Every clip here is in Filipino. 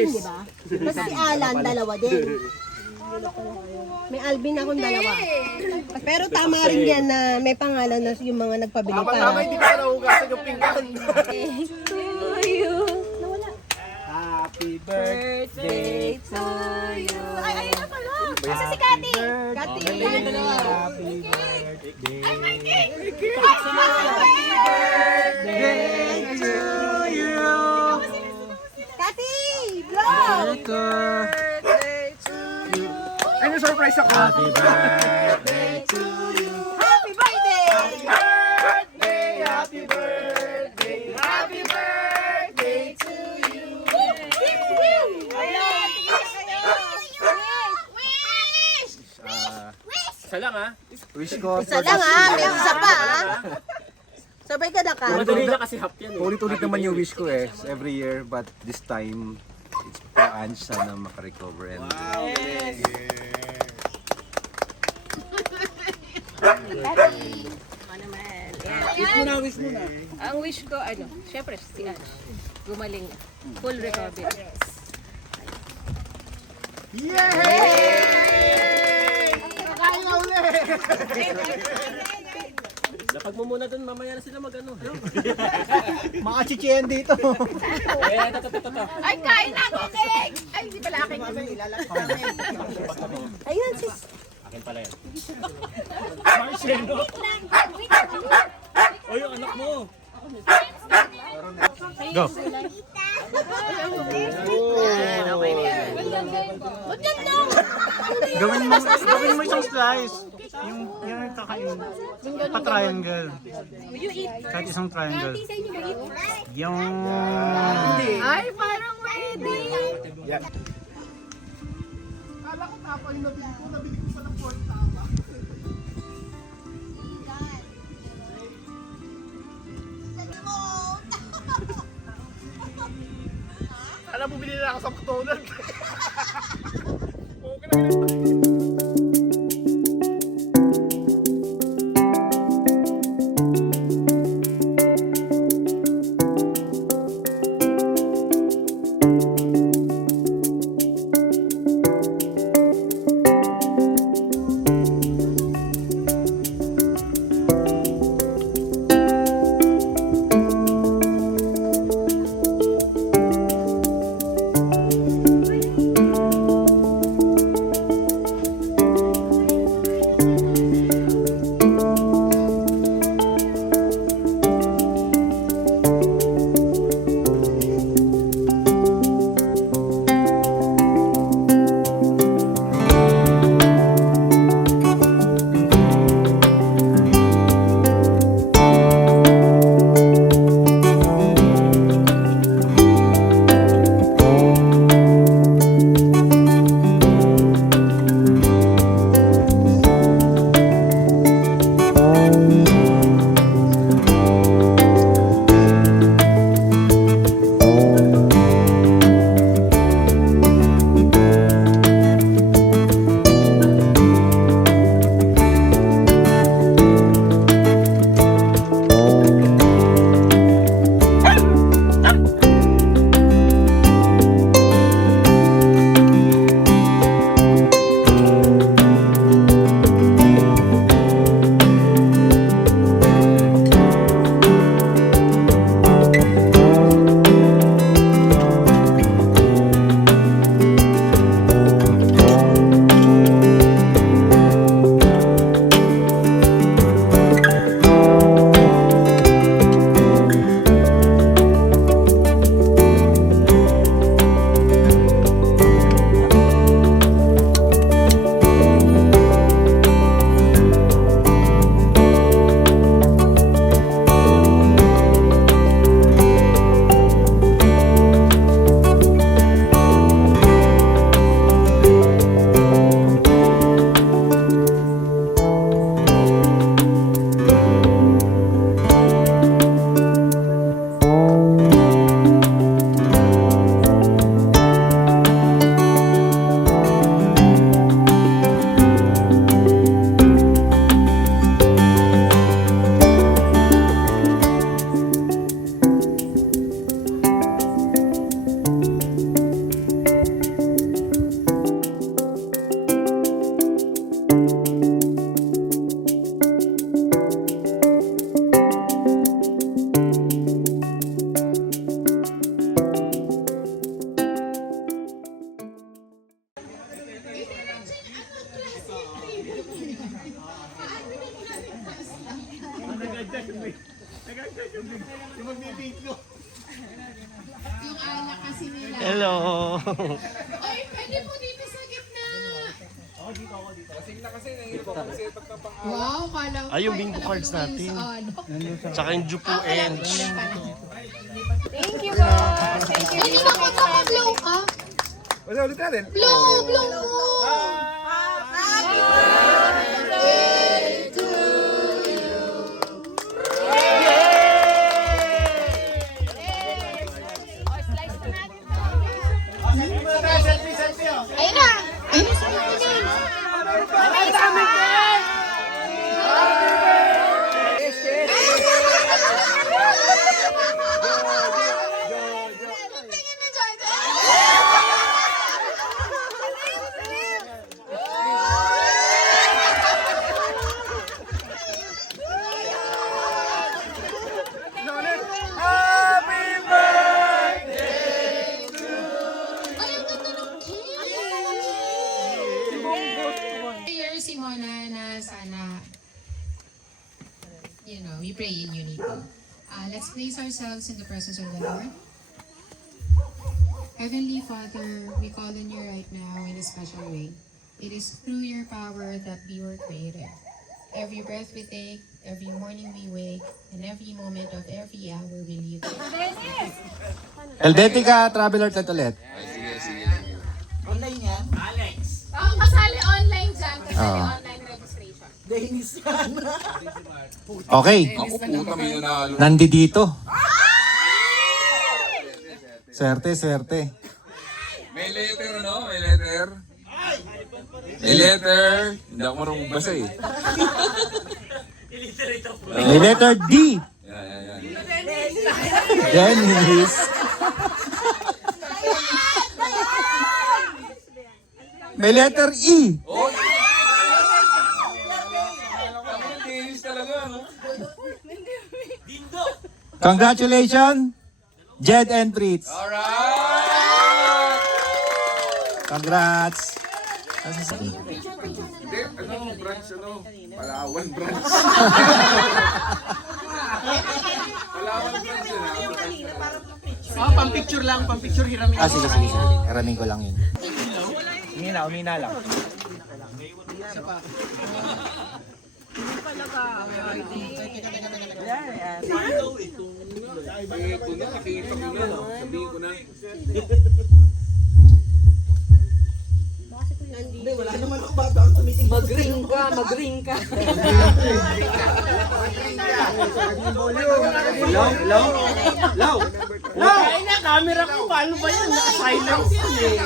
Alvin, di ba? Tapos si Alan, dalawa din. May Alvin akong dalawa. Pero tama rin yan na may pangalan na yung mga nagpabili Tama, para. hindi ka nahugasan yung pinggan. To you. Happy birthday to you. Ay, ayun na pala. Kasi si Kati. Kati. Happy birthday. Birthday to you. Kati, vlog. Birthday to you. Ay, may surprise ako. Happy birthday to you. Happy birthday. Happy birthday. Happy birthday to you. Isa lang ha. Wish ko. Isa lang may isa pa Sabay ka na ka. Madali na kasi hap yan eh. Ulit-ulit naman yung wish ko every year, but this time it's for Ange sana makarecover and Wish muna. Ang wish ko, syempre si Ash. Gumaling na. Full recovery. Lapag mo muna dun, mamaya na sila mag-ano. mga chichien dito. Ito. Ay, kain na ako, cake! Ay, hindi pala akin. Ayun, sis. Akin pala yan. Marcelo. O yung anak mo. Go. Gawin mo isang slice. Yung kakain. Pa-triangle. Kahit isang triangle. Yung... Ay, parang pwede. Alam mo, binili na ako sa McDonald's. Yung alak kasi nila. Hello. Ay, pwede po dito sa gitna. Wow, kala ko. Ay, yung bingo cards natin. Tsaka yung Jupo and Thank you, boss. Thank you. Hindi ba magkaka-blow ka? Wala ulit natin. Blow, blow mo! Ayun na! Ayun na sa mga prayer si Mona na sana, we pray in unity. Let's place ourselves in the presence of the Lord. Heavenly Father, we call on you right now in a special way. It is through your power that we were created. Every breath we take, every morning we wake, and every moment of every hour we live. Helvetica Traveler ulit. Kasali online dyan, kasali online registration. Okay. Nandito. Swerte, swerte. May letter, no? May letter. May letter. Hindi ako marunong basa eh. May letter D. Yan. Dennis. May letter E. Oh! Ang Dennis talaga, no? Congratulations, Jed and Fritz. Alright! Congrats. Hindi, branch, Palawan branch. Palawan branch yun, Pang-picture lang, pang-picture hiramin. Sige. Karamin ko lang yun. Umina lang. Ito na, nakikita ko na, no? Sabihin ko na. Ay na, camera ko. Paano ba yan? Naka-silence yan eh.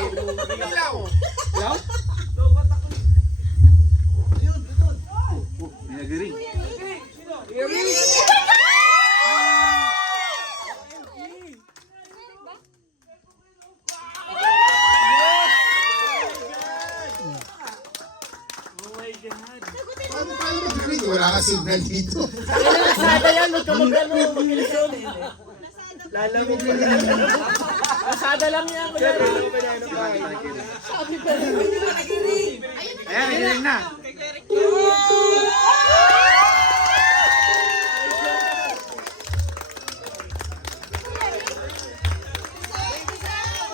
Nagring. Wala ka signal dito. Nasada yan, huwag ka mag-ano, mag-ilisyon. Lalamig mo yan. Nasada lang yan. Ayan, hiling na.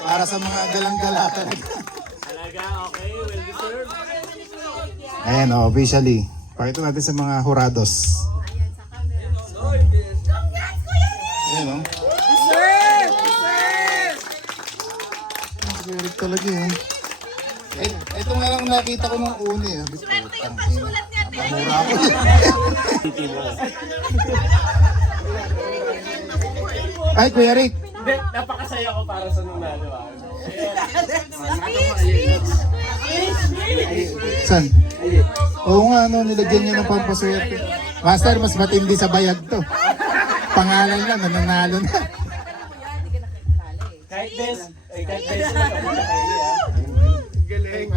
Para sa mga galang-gala talaga. Talaga, okay, well deserved. Ayan, officially. Pakita natin sa mga hurados. Ayan, o. Deserve talaga eh. Ito nga lang nakita ko nung una eh. Swerte yung pasulat niya. Mura ako. Ay, Kuya Rick. Hindi, napakasaya ko para sa nanalo. Saan? Oo nga, nilagyan niya ng pampaswerte. Master, mas matindi sa bayag to. Pangalan lang, nananalo na. Kahit best, kahit best mo kami sa kaili ah. Galing.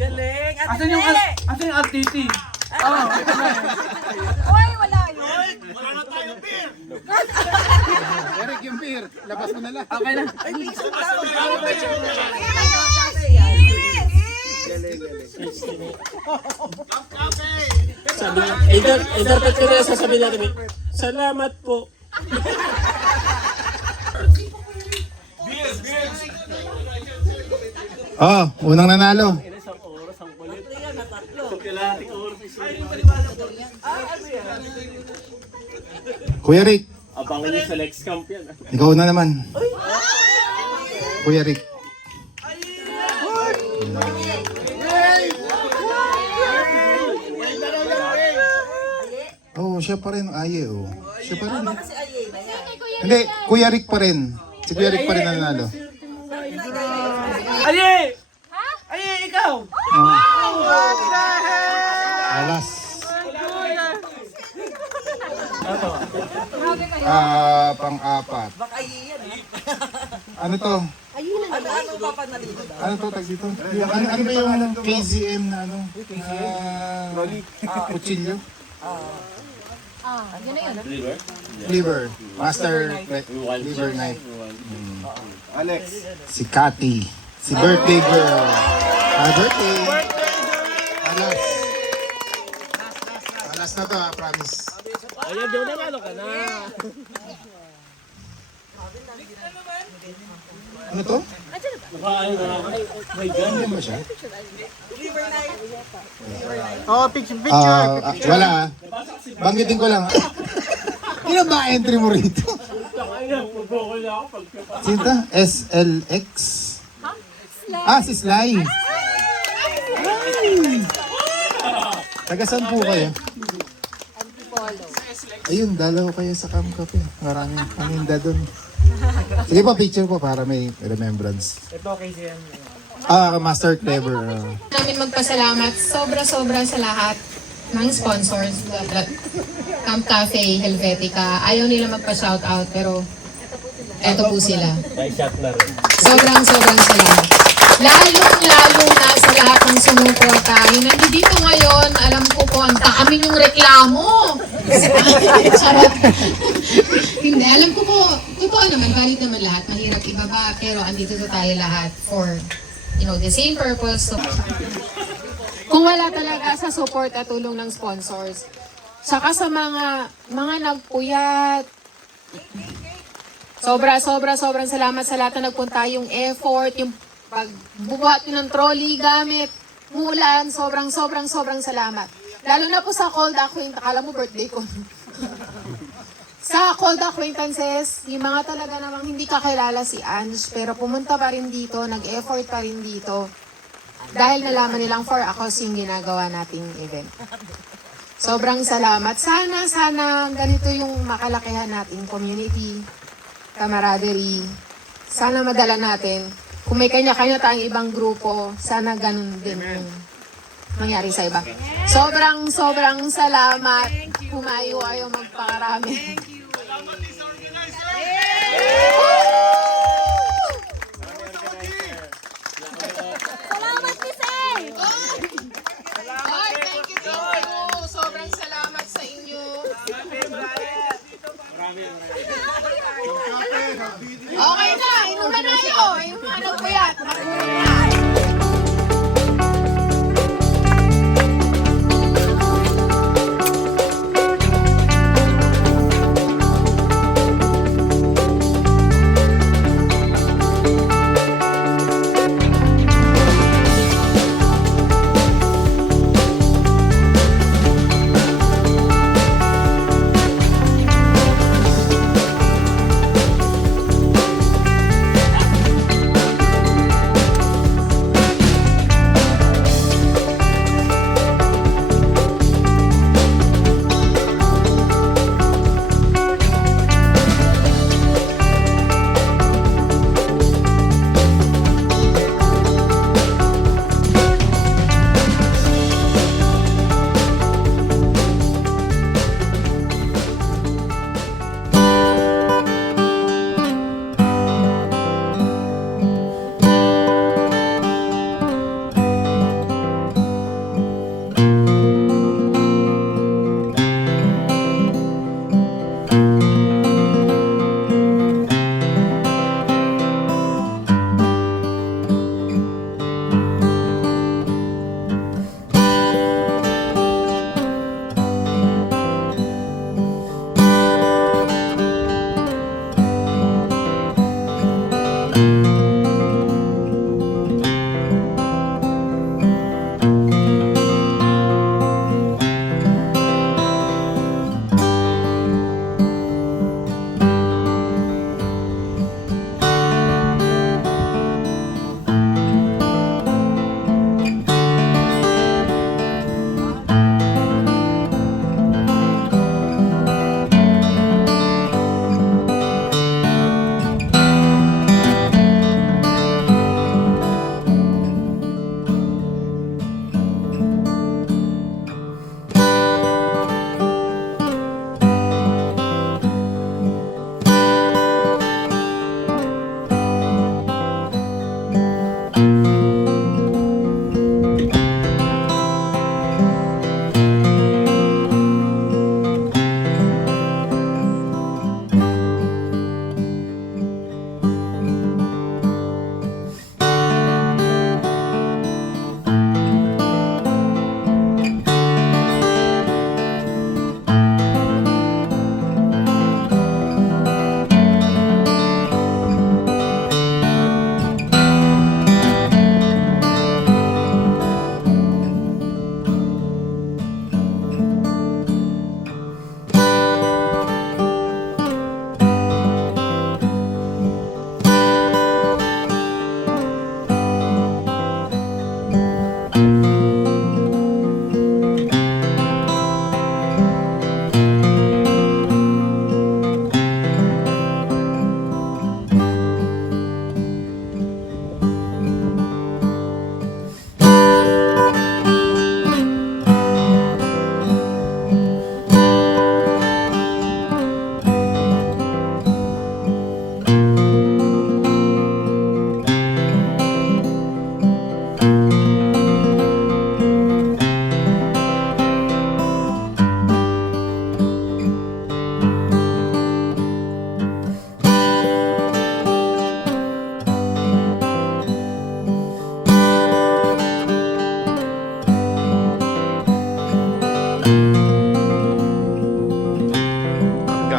Galing! At Asan yung RTT? Uy, wala yun! Eric, yung beer. Labas mo na lang. Okay na. Sabi, interpret ko na sasabihin natin, salamat po. Oh, unang nanalo. Isang oras, ang kulit. So, kailangan oras Kuya Rick, abangan niyo sa Lex Camp yan. ikaw na naman. Kuya Rick. Oh, siya pa rin, Aye, oh. Siya pa rin. Hindi, Kuya Rick pa rin. Si Kuya Rick pa rin ang nanalo. Aye! Aye, ikaw! Alas. Pang-apat. Ano to? Ano to, tag dito? Ano ba yung KZM na ano? Kutsilyo? Liver. Master liver knife. Alex. Si Cathy. Si birthday girl. Birthday. Alas. Alas na to, promise. Ayan, doon na ano ka na. Ano to? May gun. Ano ba siya? Oh, picture. Wala ah. Banggitin ko lang. Ano ba entry mo rito? Sinta? SLX? Si Sly. Ay! Taga-saan po kayo? Ayun, dalaw kayo sa Camp Cafe. Maraming paninda doon. Sige pa, picture po para may remembrance. Ito kay Sian. Master Clever. Namin magpasalamat sobra-sobra sa lahat ng sponsors. Camp Cafe, Helvetica. Ayaw nila magpa-shoutout pero eto po sila. May shot na rin. Sobrang salamat. Lalong-lalo na sa lahat ng sumuporta. Yung nandito ngayon, alam ko po, ang dami yung reklamo. Charot. Hindi, alam ko po, totoo naman, valid naman lahat. Mahirap ibaba, pero andito to tayo lahat for, the same purpose. So, kung wala talaga sa support at tulong ng sponsors, saka sa mga nagpuyat, sobrang salamat sa lahat na nagpunta, yung effort, yung pagbubuhat ng trolley gamit, mulan, sobrang salamat. Lalo na po sa cold acquaintances, akala mo birthday ko. Sa cold acquaintances, yung mga talaga namang hindi kakilala si Ange, pero pumunta pa rin dito, nag-effort pa rin dito, dahil nalaman nilang for a cause yung ginagawa nating event. Sobrang salamat. Sana ganito yung makalakihan nating community, camaraderie. Sana madala natin. Kung may kanya-kanya tayong ibang grupo, sana ganun din yung mangyari sa iba. Sobrang salamat. Humayo ayaw magpakarami. Salamat, Kisay! Lord, thank you. Sobrang salamat sa inyo. Okay na, inuman na kayo. Yung mga nagpuyat.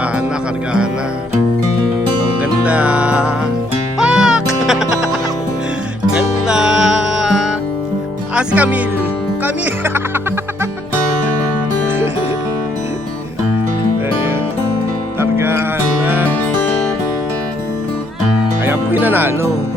kargahan na, kargahan na. Ang ganda. Pak! Ganda. Ah, si Camille. Camille. Ayan. Kargahan na. Kaya po pinanalo.